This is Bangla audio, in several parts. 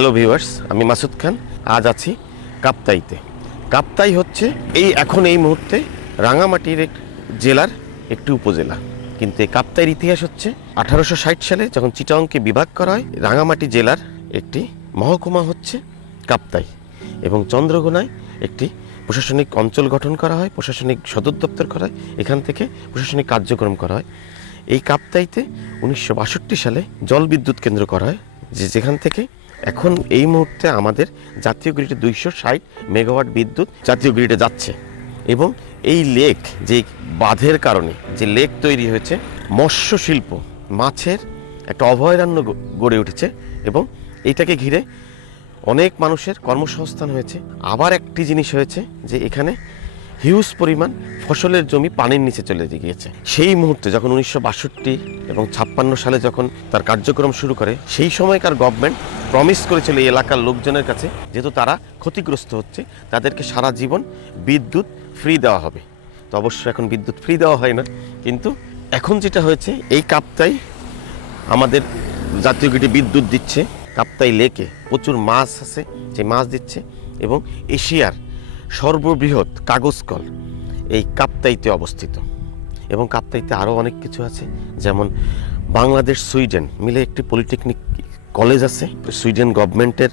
হ্যালো ভিউয়ার্স, আমি মাসুদ খান। আজ আছি কাপ্তাইতে। কাপ্তাই হচ্ছে এই মুহূর্তে রাঙামাটির জেলার একটি উপজেলা, কিন্তু এই কাপ্তাইয়ের ইতিহাস হচ্ছে 1860 সালে যখন চিটাগংকে বিভাগ করা হয়, রাঙামাটি জেলার একটি মহকুমা হচ্ছে কাপ্তাই এবং চন্দ্রঘোনায় একটি প্রশাসনিক অঞ্চল গঠন করা হয়, প্রশাসনিক সদর দপ্তর করা হয়, এখান থেকে প্রশাসনিক কার্যক্রম করা হয়। এই কাপ্তাইতে 1962 সালে জল বিদ্যুৎ কেন্দ্র করা হয়, যেখান থেকে এখন এই মুহূর্তে আমাদের জাতীয় গ্রিডে 260 মেগাওয়াট বিদ্যুৎ জাতীয় গ্রিডে যাচ্ছে। এবং এই লেক, যে বাঁধের কারণে যে লেক তৈরি হয়েছে, মৎস্য শিল্প, মাছের একটা অভয়ারণ্য গড়ে উঠেছে এবং এইটাকে ঘিরে অনেক মানুষের কর্মসংস্থান হয়েছে। আবার একটি জিনিস হয়েছে যে এখানে হিউজ পরিমাণ ফসলের জমি পানির নিচে চলে গিয়েছে। সেই মুহূর্তে যখন 1962 এবং 56 সালে যখন তার কার্যক্রম শুরু করে, সেই সময়কার গভর্নমেন্ট প্রমিস করেছিল এই এলাকার লোকজনের কাছে, যেহেতু তারা ক্ষতিগ্রস্ত হচ্ছে, তাদেরকে সারা জীবন বিদ্যুৎ ফ্রি দেওয়া হবে। তো অবশ্য এখন বিদ্যুৎ ফ্রি দেওয়া হয় না, কিন্তু এখন যেটা হয়েছে, এই কাপ্তাই আমাদের জাতীয় গ্রিডে বিদ্যুৎ দিচ্ছে। কাপ্তাই লেকে প্রচুর মাছ আছে, যে মাছ দিচ্ছে, এবং এশিয়ার সর্ববৃহৎ কাগজ কল এই কাপ্তাইতে অবস্থিত। এবং কাপ্তাইতে আরও অনেক কিছু আছে, যেমন বাংলাদেশ সুইডেন মিলে একটি পলিটেকনিক কলেজ আছে, সুইডেন গভর্নমেন্টের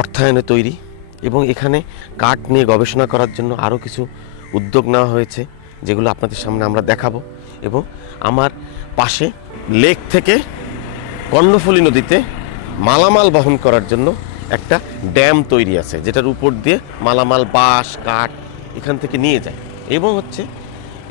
অর্থায়নে তৈরি। এবং এখানে কাঠ নিয়ে গবেষণা করার জন্য আরও কিছু উদ্যোগ নেওয়া হয়েছে, যেগুলো আপনাদের সামনে আমরা দেখাবো। এবং আমার পাশে লেক থেকে কর্ণফুলী নদীতে মালামাল বহন করার জন্য একটা ড্যাম তৈরি আছে, যেটার উপর দিয়ে মালামাল, বাঁশ, কাঠ এখান থেকে নিয়ে যায়। এবং হচ্ছে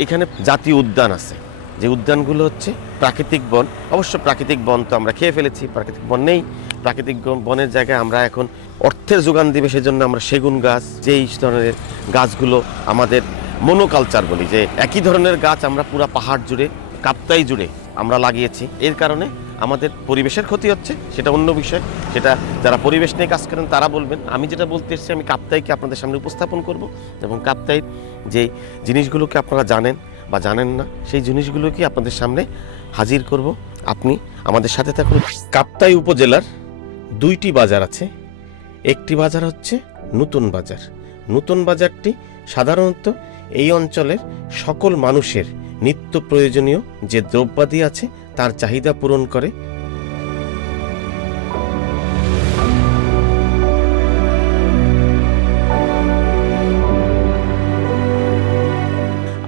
এখানে জাতীয় উদ্যান আছে, যে উদ্যানগুলো হচ্ছে প্রাকৃতিক বন। অবশ্য প্রাকৃতিক বন তো আমরা খেয়ে ফেলেছি, প্রাকৃতিক বন নেই। প্রাকৃতিক বনের জায়গায় আমরা এখন অর্থের যোগান দেবে, সেজন্য আমরা সেগুন গাছ, যেই ধরনের গাছগুলো আমাদের মনোকালচার বলি, যে একই ধরনের গাছ আমরা পুরা পাহাড় জুড়ে, কাপ্তাই জুড়ে আমরা লাগিয়েছি। এর কারণে আমাদের পরিবেশের ক্ষতি হচ্ছে, সেটা অন্য বিষয়, সেটা যারা পরিবেশ নিয়ে কাজ করেন তারা বলবেন। আমি যেটা বলতে এসেছি, আমি কাপ্তাইকে আপনাদের সামনে উপস্থাপন করব, এবং কাপ্তাইয়ের যে জিনিসগুলোকে আপনারা জানেন বা জানেন না, সেই জিনিসগুলোকে আপনাদের সামনে হাজির করব। আপনি আমাদের সাথে থাকুন। কাপ্তাই উপজেলার দুইটি বাজার আছে। একটি বাজার হচ্ছে নতুন বাজার। নতুন বাজারটি সাধারণত এই অঞ্চলের সকল মানুষের নিত্য প্রয়োজনীয় যে দ্রব্যাদি আছে তার চাহিদা পূরণ করে।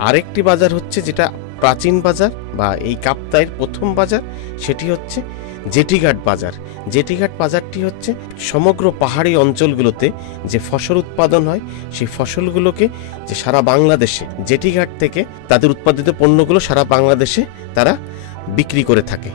আরেকটি বাজার হচ্ছে, যেটা প্রাচীন বাজার বা এই কাপ্তাইয়ের প্রথম বাজার, সেটি হচ্ছে জেটিঘাট বাজার। জেটিঘাট বাজারটি হচ্ছে সমগ্র পাহাড়ি অঞ্চলগুলোতে যে ফসল উৎপাদন হয়, সেই ফসলগুলোকে যে সারা বাংলাদেশে জেটিঘাট থেকে তাদের উৎপাদিত পণ্যগুলো সারা বাংলাদেশে তারা বিক্রি করে থাকে।